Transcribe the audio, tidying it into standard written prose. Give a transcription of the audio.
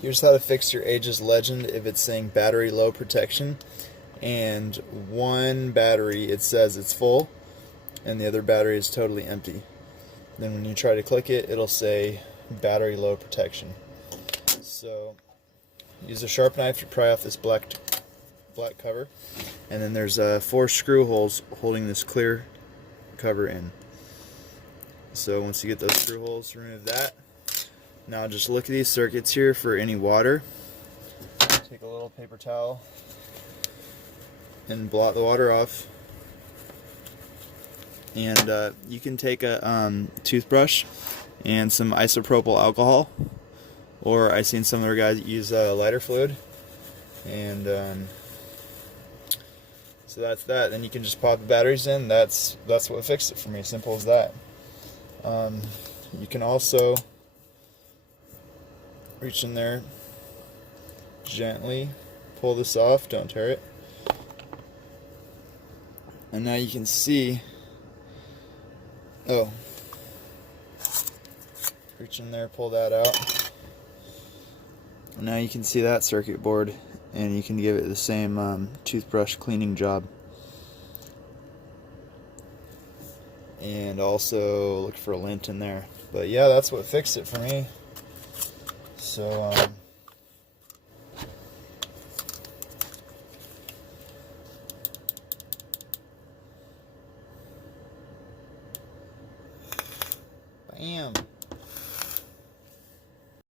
Here's how to fix your Aegis Legend if it's saying battery low protection and one battery it says it's full and the other battery is totally empty. Then when you try to click it, it'll say battery low protection. So use a sharp knife to pry off this black cover, and then there's 4 screw holes holding this clear cover in. So once you get those screw holes, remove that. Now just look at these circuits here for any water. Take a little paper towel and blot the water off. And you can take a toothbrush and some isopropyl alcohol, or I've seen some other guys use lighter fluid. And so that's that. Then you can just pop the batteries in. That's what fixed it for me. Simple as that. You can also reach in there, gently pull this off, don't tear it. And now you can see, reach in there, pull that out. And now you can see that circuit board, and you can give it the same toothbrush cleaning job. And also look for a lint in there. But yeah, that's what fixed it for me. So